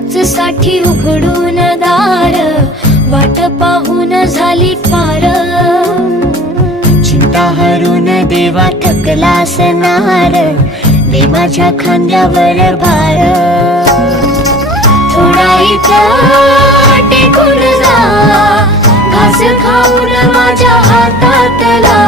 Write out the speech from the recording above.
त्याच साठी उघडून दार, वाट पाहून झाली पार। चिंता हरून देवा थकला असणार, दे माझ्या खांद्यावर भार। थोडा इथं टेकून जा, घास खाऊन माझ्या हातातला।